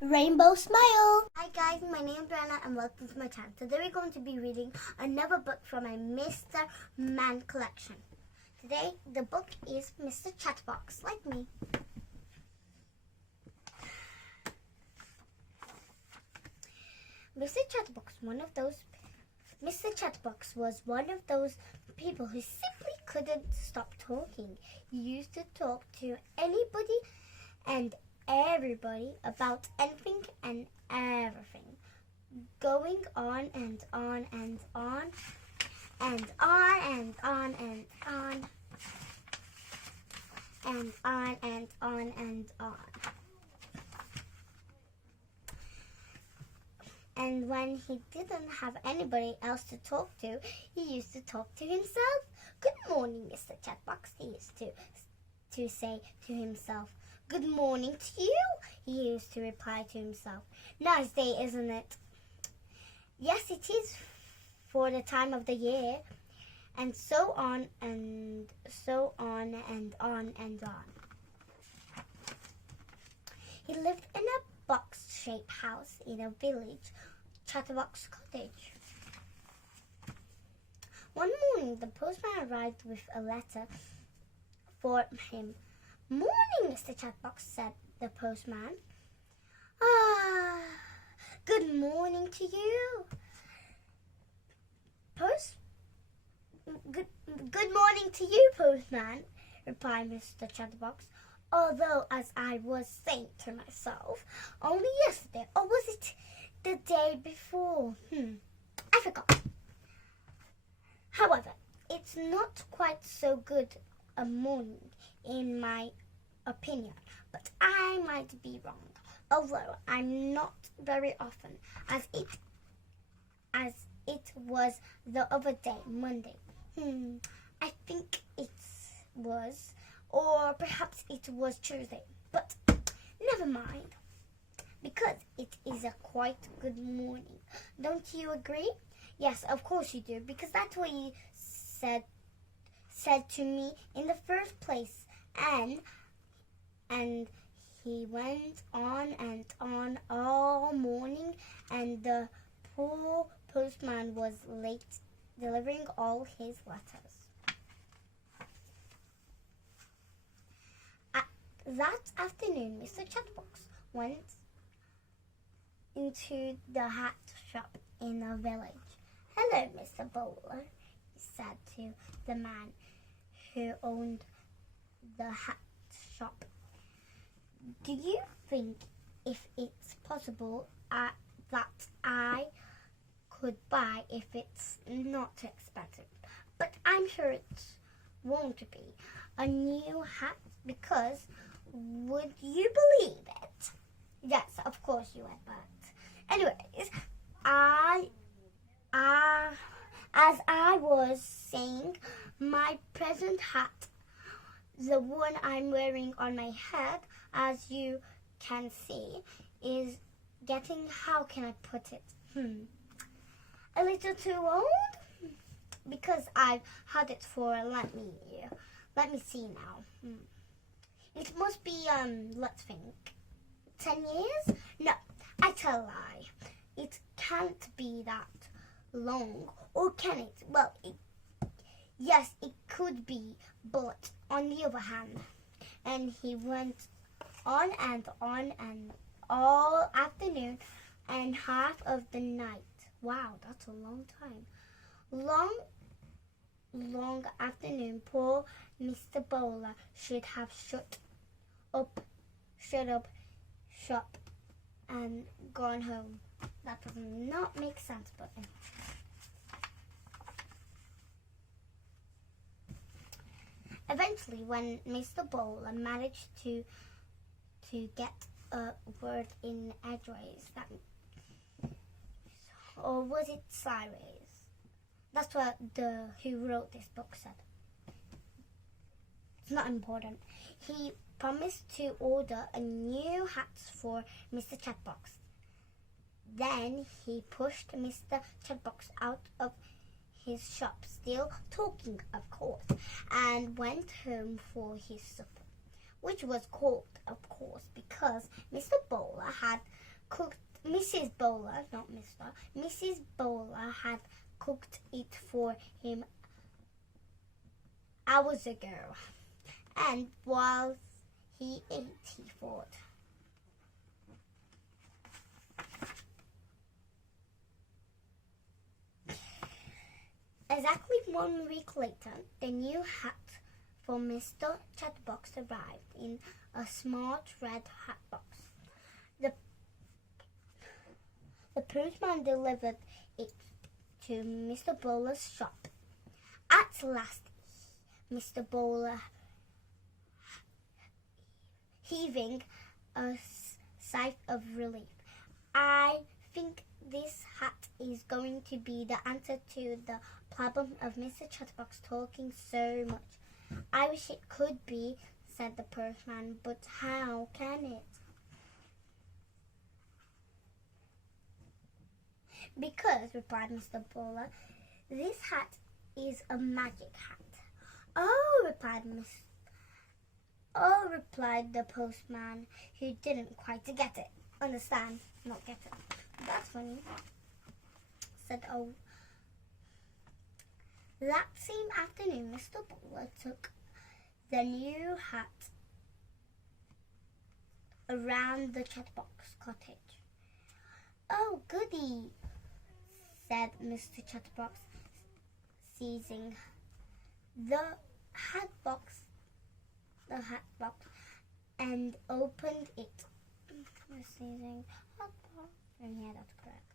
Rainbow Smile! Hi guys, my name is Brenna and welcome to my channel. Today we're going to be reading another book from my Mr. Man collection. Today the book is Mr. Chatterbox, like me. Mr. Chatterbox was one of those people who simply couldn't stop talking. He used to talk to anybody and everybody about anything and everything, going on and on and on and on and on and on and on and on and on. And when he didn't have anybody else to talk to, he used to talk to himself. Good morning, Mr. Chatterbox, he used to say to himself. Good morning to you, he used to reply to himself. Nice day, isn't it? Yes, it is for the time of the year. And so on and so on and on and on. He lived in a box-shaped house in a village, Chatterbox Cottage. One morning, the postman arrived with a letter for him. Morning, Mr. Chatterbox, said the postman. Good morning to you. Good morning to you, postman, replied Mr. Chatterbox. Although, as I was saying to myself, only yesterday, or was it the day before? I forgot. However, it's not quite so good a morning, in my opinion, but I might be wrong, although I'm not very often, as it was the other day, Monday. I think it was, or perhaps it was Tuesday, but never mind, because it is a quite good morning. Don't you agree? Yes, of course you do, because that's what you said to me in the first place. And he went on and on all morning, and the poor postman was late delivering all his letters. That afternoon, Mr. Chatterbox went into the hat shop in the village. Hello, Mr. Bowler, he said to the man who owned the hat shop. Do you think if it's possible that I could buy if it's not too expensive? But I'm sure it won't be. A new hat, because would you believe it? Yes, of course you would, but anyways, as I was saying, my present hat, the one I'm wearing on my head, as you can see, is getting, how can I put it? A little too old? Because I've had it for, let me see now. It must be, let's think, 10 years? No, I tell a lie. It can't be that long, or can it? Well, yes, it could be, but on the other hand, and he went on and all afternoon and half of the night. Wow, that's a long time. Long afternoon, poor Mr. Bowler should have shut up shop and gone home. That does not make sense, but eventually, when Mr. Bowler managed to get a word in edgeways, or was it sideways? That's what who wrote this book said. It's not important. He promised to order a new hat for Mr. Chatterbox. Then he pushed Mr. Chatterbox out of his shop, still talking, of course, and went home for his supper, which was cold, of course, because Mr. Bowler had cooked. Mrs. Bowler, not Mr. Mrs. Bowler had cooked it for him hours ago, and while he ate, he thought, exactly 1 week later, the new hat for Mr. Chatterbox arrived in a smart red hat box. The postman delivered it to Mr. Bowler's shop. At last, Mr. Bowler, heaving a sigh of relief. I think this hat is going to be the answer to the problem of Mr. Chatterbox talking so much. I wish it could be, said the postman, but how can it? Because, replied Mr. Bowler, this hat is a magic hat. Oh, replied the postman, who didn't quite get it. Understand, not get it. That's funny, said Oh. That same afternoon, Mr. Bowler took the new hat around the Chatterbox cottage. Oh, goody, said Mr. Chatterbox, seizing the hat box and opened it. Seizing hat box. Oh, yeah, that's correct.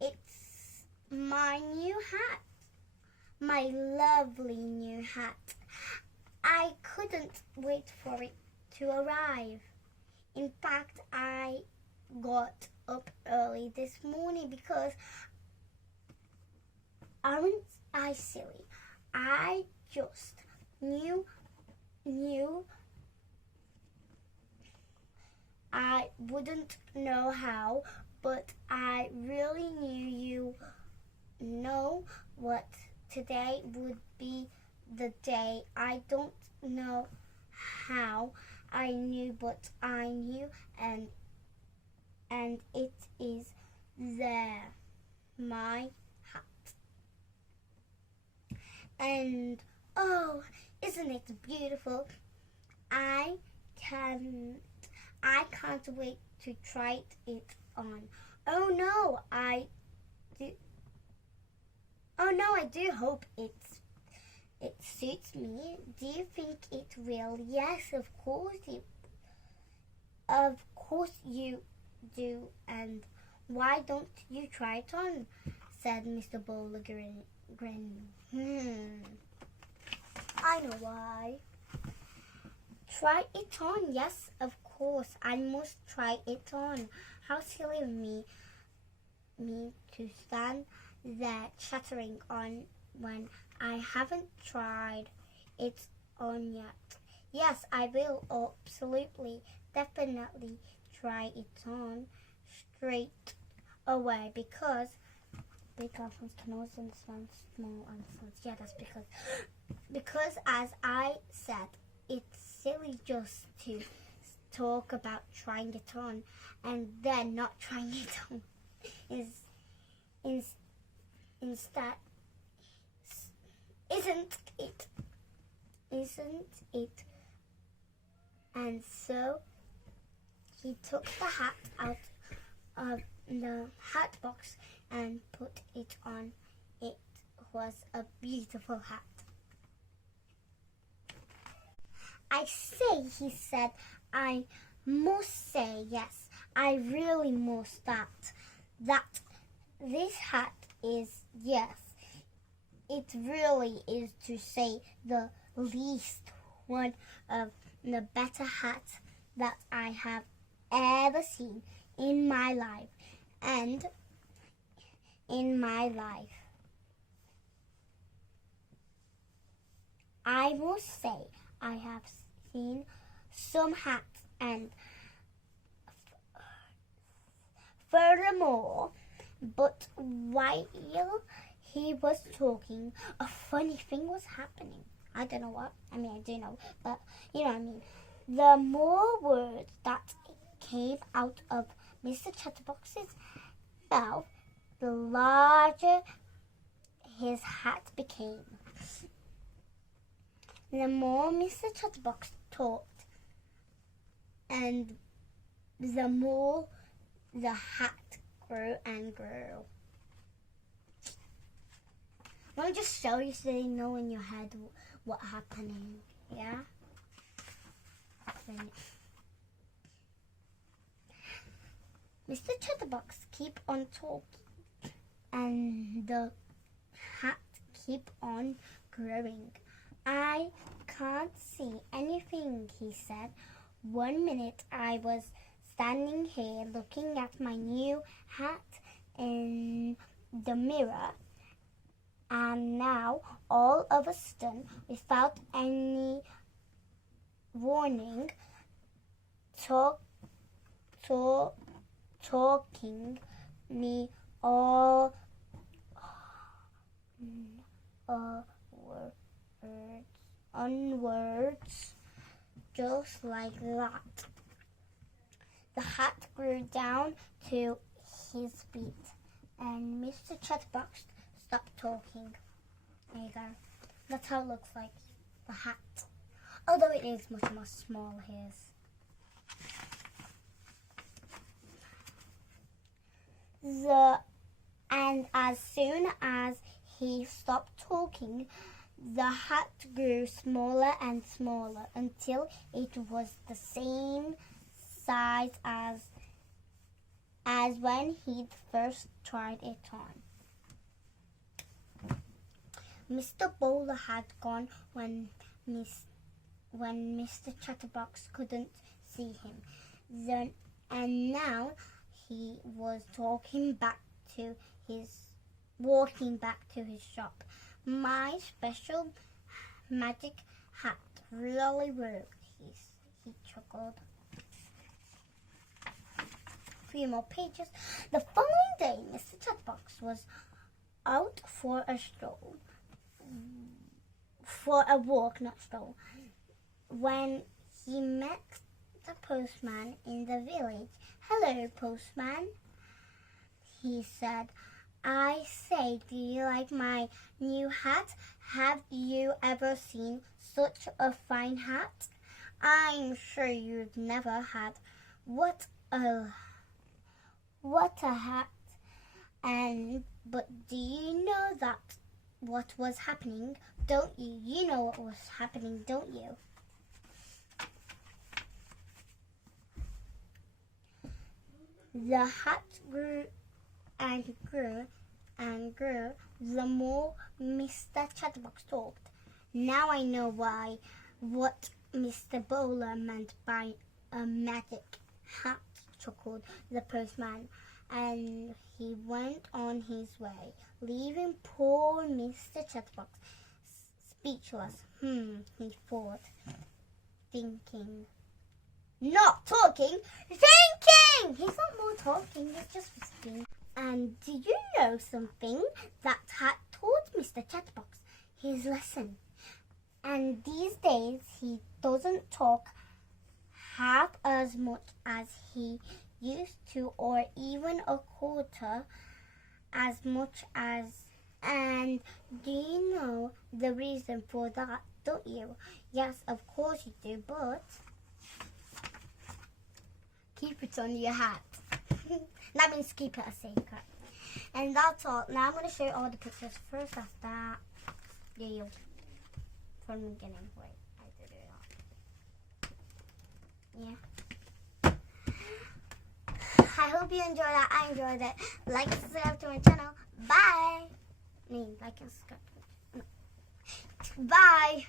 It's my new hat, my lovely new hat. I couldn't wait for it to arrive. In fact, I got up early this morning because aren't I silly? I just knew I wouldn't know how, but I really knew you know what today would be the day. I don't know how I knew, but I knew, and it is there, my hat. And oh, isn't it beautiful? I can't wait to try it on. Oh no, I do hope it suits me. Do you think it will? Yes, of course you do. And why don't you try it on? Said Mr. Bowler, grinning. I know why. Try it on? Yes, of course. I must try it on. How silly of me to stand there chattering on when I haven't tried it on yet. Yes, I will absolutely, definitely try it on straight away because big elephants can always understand small elephants. Yeah, that's because as I said, it's silly just to talk about trying it on and then not trying it on. Instead, isn't it? And so he took the hat out of the hat box and put it on. It was a beautiful hat. I say, he said, I must say, yes, I really must that this hat is, yes, it really is, to say the least, one of the better hats that I have ever seen in my life. And in my life, I must say I have seen some hats, and furthermore, but while he was talking, a funny thing was happening. I don't know what. I mean, I do know, but you know what I mean. The more words that came out of Mr. Chatterbox's mouth, the larger his hat became. The more Mr. Chatterbox talked, and the more the hat grew and grew. Let me just show you so you know in your head what's happening. Yeah? Mr. Chatterbox keep on talking and the hat keep on growing. I can't see anything, he said. 1 minute I was standing here looking at my new hat in the mirror, and now all of a sudden, without any warning, talking me all onwards, just like that. The hat grew down to his feet, and Mr. Chatterbox stopped talking. There you go. That's how it looks like, the hat. Although it is much more small here. And as soon as he stopped talking, the hat grew smaller and smaller until it was the same size as when he'd first tried it on. Mr. Bowler had gone when Mr. Chatterbox couldn't see him. And now he was walking back to his shop. My special magic hat really worked, he chuckled. A few more pages. The following day, Mr. Chatterbox was out for a walk, when he met the postman in the village. "Hello, postman," he said. "I say, do you like my new hat? Have you ever seen such a fine hat? I'm sure you've never had. What a hat! But do you know what was happening? Don't you? You know what was happening, don't you?" The hat grew and grew and grew the more Mr. Chatterbox talked. "Now I know what Mr. Bowler meant by a magic hat," chuckled the postman, and he went on his way, leaving poor Mr. Chatterbox speechless. He thought, thinking. Not talking, thinking! He's not more talking, he's just whispering. And do you know something? That hat taught Mr. Chatterbox his lesson. And these days he doesn't talk half as much as he used to, or even a quarter as much as. And do you know the reason for that, don't you? Yes, of course you do, but keep it on your hat. That means keep it a secret. And that's all. Now I'm going to show you all the pictures. First, that's that. Yeah, from the beginning. Wait, I did it. Yeah. I hope you enjoyed that. I enjoyed it. Like and subscribe to my channel. Bye. Like and subscribe. Bye.